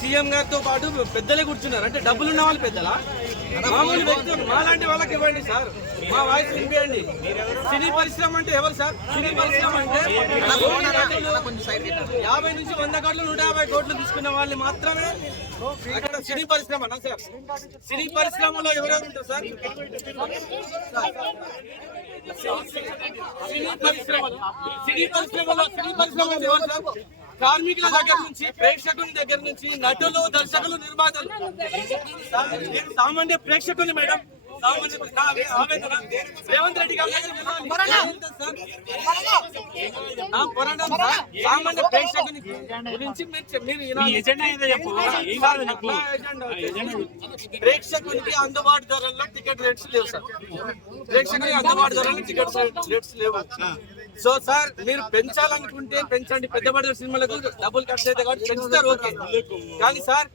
CM గారితో పాటు పెద్దలే కూర్చున్నారు. అంటే డబ్బులు ఉన్న వాళ్ళు పెద్దలా? మామూలు వ్యక్తులు మాలాంటి వాళ్ళకి ఇవ్వండి సార్, మా వాయిస్ వినిపించండి. సినీ పరిశ్రమ అంటే ఎవరు సార్? సినీ పరిశ్రమ అంటే 50 నుంచి 100 కోట్లు 150 కోట్లు తీసుకున్న వాళ్ళు మాత్రమే అక్కడ సినీ పరిశ్రమ సార్. సినీ పరిశ్రమలో ఎవరెవరు ఉంటారు సార్? సినీ పరిశ్రమలో ఎవరు సార్? కార్మికుల దగ్గర నుంచి, ప్రేక్షకుల దగ్గర నుంచి, నటులు, దర్శకులు, నిర్మాతలు, సామాన్య ప్రేక్షకులు మేడం. రేవంత్ రెడ్డి గారు సామాన్య ప్రేక్షకుని గురించి ప్రేక్షకునికి అందుబాటు ధరల్లో టికెట్ రేట్స్ లేవు సార్. ప్రేక్షకునికి అందుబాటు ధరల్లో టికెట్ రేట్స్ లేవు. సో సార్, మీరు పెంచాలనుకుంటే పెంచండి. పెద్ద బడ్జెట్ సినిమాలకు డబ్బులు ఖర్చు అయితే కాబట్టి పెంచుతారు, ఓకే. కానీ సార్